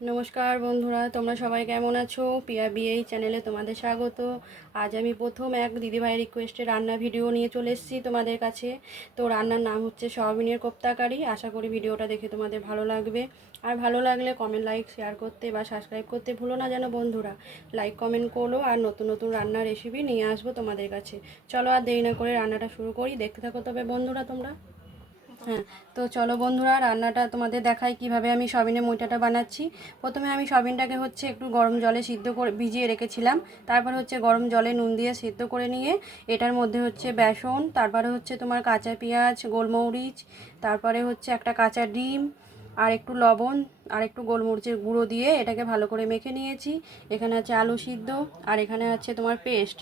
নমস্কার বন্ধুরা, তোমরা সবাই কেমন আছো? পিয়া বিএই চ্যানেলে তোমাদের স্বাগত। আজ আমি প্রথম এক দিদিভাইয়ের রিকোয়েস্টে রান্না ভিডিও নিয়ে চলে এসেছি তোমাদের কাছে। তো রান্নার নাম হচ্ছে সয়াবিনের কোপ্তাকারি। আশা করি ভিডিওটা দেখে তোমাদের ভালো লাগবে। আর ভালো লাগলে কমেন্ট লাইক শেয়ার করতে বা সাবস্ক্রাইব করতে ভুলো না যেন বন্ধুরা। লাইক কমেন্ট করো আর নতুন নতুন রান্নার রেসিপি নিয়ে আসব তোমাদের কাছে। চলো আর দেরি না করে রান্নাটা শুরু করি। দেখতে থাকো তবে বন্ধুরা তোমরা। হ্যাঁ তো চলো বন্ধুরা, রান্নাটা তোমাদের দেখাই কীভাবে আমি সয়াবিনের মুইটাটা বানাচ্ছি। প্রথমে আমি সয়াবিনটাকে হচ্ছে একটু গরম জলে সিদ্ধ করে ভিজিয়ে রেখেছিলাম। তারপর হচ্ছে গরম জলে নুন দিয়ে সিদ্ধ করে নিয়ে এটার মধ্যে হচ্ছে বেসন, তারপরে হচ্ছে তোমার কাঁচা পেঁয়াজ, গোলমরিচ, তারপরে হচ্ছে একটা কাঁচা ডিম, আর একটু লবণ, আর একটু গোলমরিচের গুঁড়ো দিয়ে এটাকে ভালো করে মেখে নিয়েছি। এখানে আছে আলু সিদ্ধ, আর এখানে আছে তোমার পেস্ট।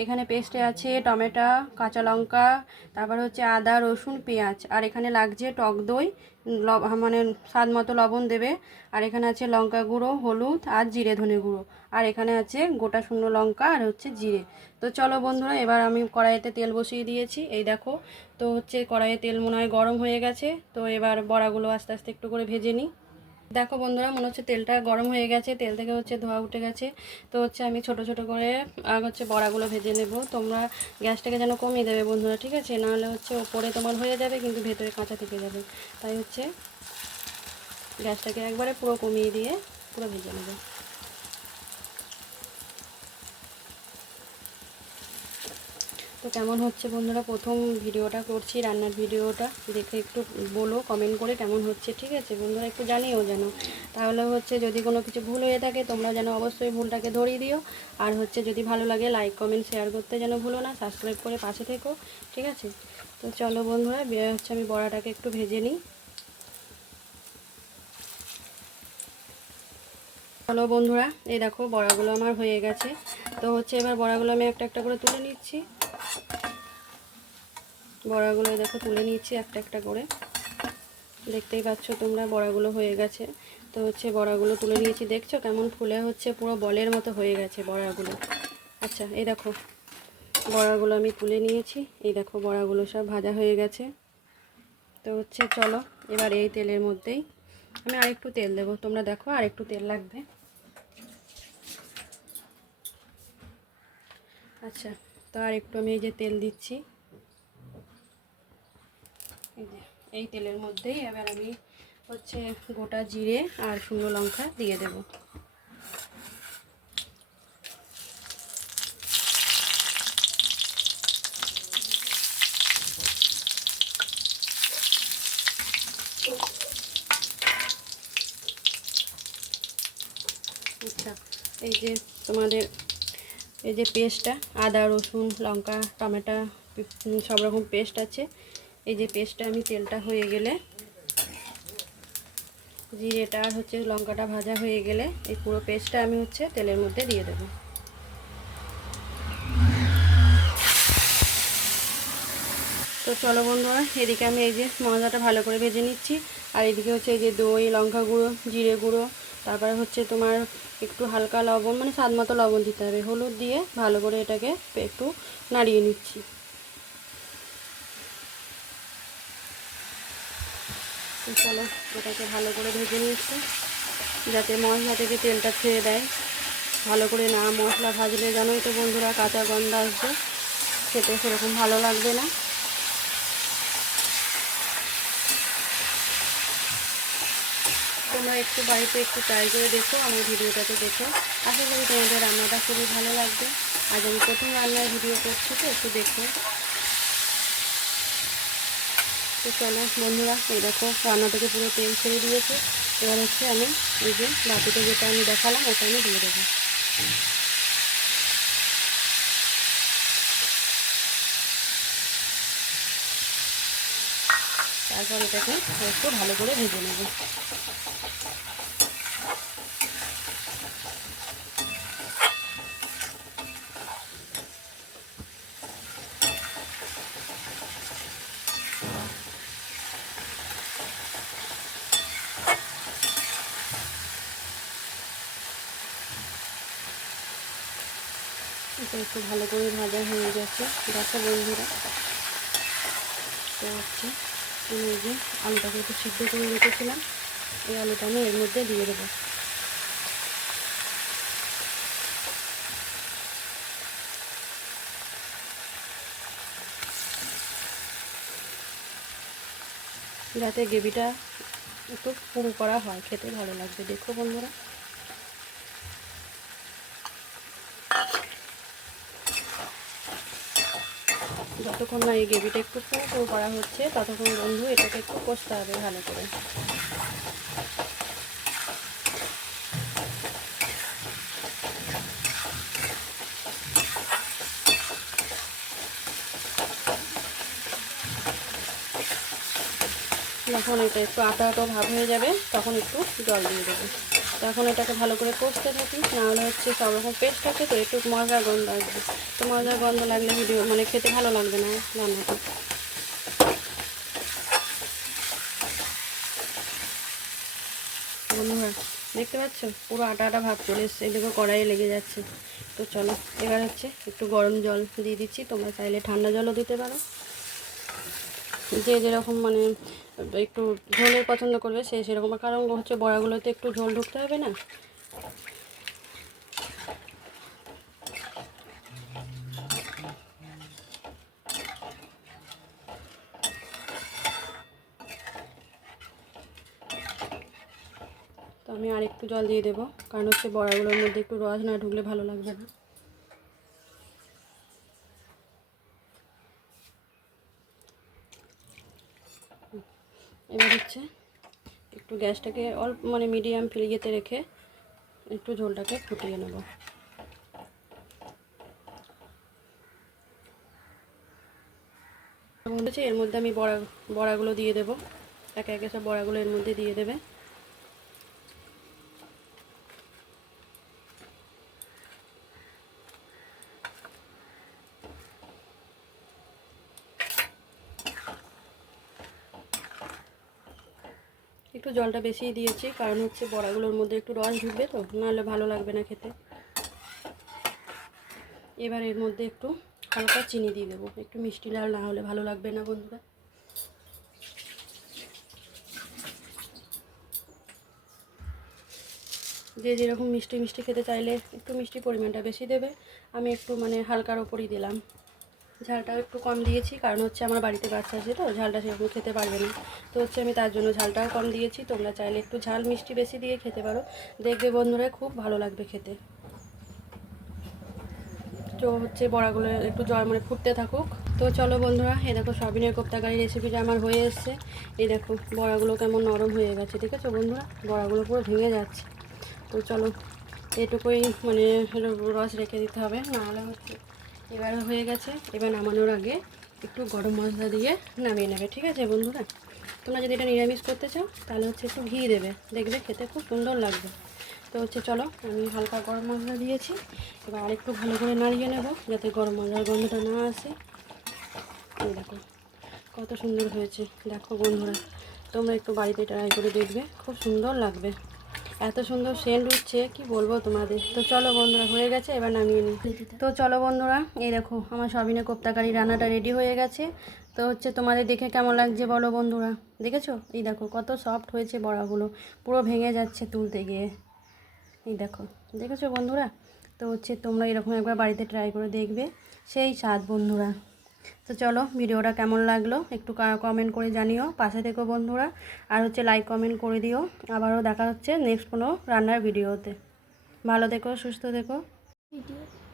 এখানে পেস্টে আছে টমেটো, কাঁচা লঙ্কা, তারপর হচ্ছে আদা, রসুন, পেঁয়াজ। আর এখানে লাগছে টক দই মানে স্বাদ মতো লবণ দেবে। আর এখানে আছে লঙ্কা গুঁড়ো, হলুদ আর জিরে ধনে গুঁড়ো। আর এখানে আছে গোটা শুকনো লঙ্কা আর হচ্ছে জিরে। তো চলো বন্ধুরা, এবার আমি কড়াইতে তেল বসিয়ে দিয়েছি। এই দেখো, তো হচ্ছে কড়াইয়ে তেল মনে হয় গরম হয়ে গেছে। তো এবার বড়াগুলো আস্তে আস্তে একটু করে ভেজে নিই। দেখো বন্ধুরা, মনে হচ্ছে তেলটা গরম হয়ে গেছে, তেল থেকে হচ্ছে ধোয়া উঠে গেছে। তো হচ্ছে আমি ছোট ছোট করে আর হচ্ছে বড়াগুলো ভেজে নেব। তোমরা গ্যাসটাকে যেন কমিয়ে দেবে বন্ধুরা, ঠিক আছে? নাহলে হচ্ছে ওপরে তোমার হয়ে যাবে, কিন্তু ভেতরে কাঁচা থেকে যাবে। তাই হচ্ছে গ্যাসটাকে একবারে পুরো কমিয়ে দিয়ে পুরো ভেজে নেবে। তো কেমন হচ্ছে বন্ধুরা? প্রথম ভিডিওটা করছি, রান্নার ভিডিওটা। দেখে একটু বলো কমেন্ট করে কেমন হচ্ছে, ঠিক আছে? বন্ধুরা, একটু জানিও যেন। তাহলে হচ্ছে যদি কোনো কিছু ভুল হয়ে থাকে, তোমরা যেন অবশ্যই ভুলটাকে ধরিয়ে দিও। আর হচ্ছে যদি ভালো লাগে লাইক কমেন্ট শেয়ার করতে যেন ভুলো না। সাবস্ক্রাইব করে পাশে থেকো, ঠিক আছে? তো চলো বন্ধুরা বিয়ে হচ্ছে আমি বড়াটাকে একটু ভেজে নিই। চলো বন্ধুরা, এই দেখো, বড়াগুলো আমার হয়ে গেছে। তো হচ্ছে এবার বড়াগুলো আমি একটা একটা করে তুলে নিচ্ছি। বড়াগুলো দেখো তুলে নিয়েছি একটা একটা করে। দেখতেই পাচ্ছ তোমরা বড়াগুলো হয়ে গেছে। তো হচ্ছে বড়াগুলো তুলে নিয়েছি। দেখছ কেমন ফুলে হচ্ছে? পুরো বলের মতো হয়ে গেছে বড়াগুলো। আচ্ছা এই দেখো, বড়াগুলো আমি তুলে নিয়েছি। এই দেখো বড়াগুলো সব ভাজা হয়ে গেছে। তো হচ্ছে চলো, এবার এই তেলের মধ্যেই আমি আরেকটু তেল দেবো। তোমরা দেখো আরেকটু তেল লাগবে। আচ্ছা তো আর একটু আমি এই যে তেল দিচ্ছি। এই তেলের মধ্যেই এবার আমি হচ্ছে গোটা জিরে আর শুকনো লঙ্কা দিয়ে দেব। আচ্ছা এই যে তোমাদের, এই যে পেস্টটা, আদা, রসুন, লঙ্কা, টমেটো, সব রকম পেস্ট আছে। এই যে পেস্টটা আমি তেলটা হয়ে গেলে, জিরেটা আর হচ্ছে লঙ্কাটা ভাজা হয়ে গেলে এই পুরো পেস্টটা আমি হচ্ছে তেলের মধ্যে দিয়ে দেব। তো চলো বন্ধুরা, এদিকে আমি এই যে মশলাটা ভালো করে ভেজে নিচ্ছি। আর এদিকে হচ্ছে এই যে দই, লঙ্কা গুঁড়ো, জিরে গুঁড়ো, তারপরে হচ্ছে তোমার একটু হালকা লবণ মানে স্বাদ মতো লবণ দিতে হবে। হলুদ দিয়ে ভালো করে এটাকে একটু নাড়িয়ে নিচ্ছি। চলো ওটাকে ভালো করে ভেজে নিচ্ছি যাতে মশলা থেকে তেলটা ছেড়ে দেয়। ভালো করে না মশলা ভাজলে জানোই তো বন্ধুরা কাঁচা গন্ধ আসবে, খেতে সেরকম ভালো লাগবে না। তোমরা একটু বাড়িতে একটু ট্রাই করে দেখো, আমার ভিডিওটাতে দেখো। আশা করি তোমাদের রান্নাটা খুবই ভালো লাগবে। আজ আমি প্রথম রান্নার ভিডিও করছি, তো একটু দেখো। তো চলো বন্ধুরা, এই দেখো রান্না থেকে পুরো তেল ছেড়ে দিয়েছে। এবার হচ্ছে আমি এই যে বাটিতে যেটা আমি দেখালাম, ওটা আমি দিয়ে দেবো। তারপর এটাকে একটু ভালো করে ভেজে নেব। এটা একটু ভালো করে ভাজা হয়ে গেছে। দেখো বন্ধুরা। তো হচ্ছে আমি যে আলুটাকে একটু সিদ্ধ করে রেখেছিলাম। এই আলুটা আমি এর মধ্যে দিয়ে দেবো। যাতে গ্রেভিটা একটু পুরো করা হয়, খেতে ভালো লাগবে। দেখো বন্ধুরা। যতক্ষণ না এই গ্রেভিটা একটু পুরো করা হচ্ছে, ততক্ষণ বন্ধু এটাকে একটু কষতে হবে ভালো করে। যখন এটা একটু আটা আটো ভাব হয়ে যাবে, তখন একটু জল দিয়ে দেবো। তখন এটাকে ভালো করে কষতে থাকি। নাহলে হচ্ছে সব রকম পেস্ট আছে তো একটু মজার গন্ধ আসবে। তো মজার গন্ধ লাগলে ভিডিও মানে খেতে ভালো লাগবে না রান্নাটা। বন্ধুরা, দেখতে পাচ্ছ? পুরো আটা আটা ভাব চলে এসছে। এদিকে কড়াইয়ে লেগে যাচ্ছে। তো চলো, এবার হচ্ছে একটু গরম জল দিয়ে দিচ্ছি। তোমরা চাইলে ঠান্ডা জলও দিতে পারো। যে যেরকম মানে একটু ঝোলের পছন্দ করবে, সে সেরকম। কারণ হচ্ছে বড়াগুলোতে একটু ঝোল ঢুকতে হবে না। তো আমি আর একটু জল দিয়ে দেবো, কারণ হচ্ছে বড়াগুলোর মধ্যে একটু রস না ঢুকলে ভালো লাগবে না। এবার হচ্ছে একটু গ্যাসটাকে অল্প মানে মিডিয়াম ফ্রিজেতে রেখে একটু ঝোলটাকে ফুটিয়ে নেব। এর মধ্যে আমি বড়া বড়াগুলো দিয়ে দেবো। একে একে সব বড়াগুলো এর মধ্যে দিয়ে দেবে। একটু জলটা বেশিই দিয়েছি, কারণ হচ্ছে বড়াগুলোর মধ্যে একটু রস ঢুকবে তো, নাহলে ভালো লাগবে না খেতে। এবার এর মধ্যে একটু হালকা চিনি দিয়ে দেবো, একটু মিষ্টি লাল না হলে ভালো লাগবে না বন্ধুরা। যে যেরকম মিষ্টি মিষ্টি খেতে চাইলে একটু মিষ্টি পরিমাণটা বেশি দেবে, আমি একটু মানে হালকার ওপরই দিলাম। ঝালটাও একটু কম দিয়েছি, কারণ হচ্ছে আমার বাড়িতে বাচ্চা আছে তো, ঝালটা সেরকম খেতে পারবে না। তো হচ্ছে আমি তার জন্য ঝালটাও কম দিয়েছি, তোমরা চাইলে একটু ঝাল মিষ্টি বেশি দিয়ে খেতে পারো। দেখবে বন্ধুরা, খুব ভালো লাগবে খেতে। তো হচ্ছে বড়াগুলো একটু জল মানে ফুটতে থাকুক। তো চলো বন্ধুরা এই দেখো সয়াবিনের কোপ্তাকারি রেসিপিটা আমার হয়ে এসছে। এই দেখো, বড়াগুলো কেমন নরম হয়ে গেছে, ঠিক আছে বন্ধুরা? বড়াগুলো পুরো ভেঙে যাচ্ছে। তো চলো, এটুকুই মানে রস রেখে দিতে হবে, নাহলে হচ্ছে এবার হয়ে গেছে, এবার নামানোর আগে একটু গরম মশলা দিয়ে নামিয়ে নেবে, ঠিক আছে বন্ধুরা? তোমরা যদি এটা নিরামিষ করতে চাও, তাহলে হচ্ছে একটু ঘি দেবে। দেখবে খেতে খুব সুন্দর লাগবে। তো হচ্ছে চলো, আমি হালকা গরম মশলা দিয়েছি, এবার আরেকটু ভালো করে নাড়িয়ে নেব, যাতে গরম মশলার গন্ধটা না আসে। দেখো, কত সুন্দর হয়েছে। দেখো বন্ধুরা, তোমরা একটু বাড়িতে ট্রাই করে দেখবে, খুব সুন্দর লাগবে। এত সুন্দর সেন্ট উঠছে, কি বলব তোমাদের? তো চলো বন্ধুরা, হয়ে গেছে, এবার নামিয়ে নিই। তো চলো বন্ধুরা, এই দেখো, আমার সবিনে কোপ্তাকারি রান্নাটা রেডি হয়ে গেছে। তো হচ্ছে তোমাদের দেখে কেমন লাগছে বলো বন্ধুরা? দেখেছ? এই দেখো, কত সফট হয়েছে বড়াগুলো, পুরো ভেঙে যাচ্ছে তুলতে গিয়ে। এই দেখো, দেখেছ বন্ধুরা? তো হচ্ছে তোমরা এরকম একবার বাড়িতে ট্রাই করে দেখবে, সেই স্বাদ বন্ধুরা। তো চলো ভিডিওটা কেমন লাগল একটু কমেন্ট করে জানিও, পাশে থেকো বন্ধুরা। আর হচ্ছে লাইক কমেন্ট করে দিও। আবারও দেখা হচ্ছে নেক্সট কোনো রান্নার ভিডিওতে ভালো থেকো, সুস্থ থেকো। ভিডিও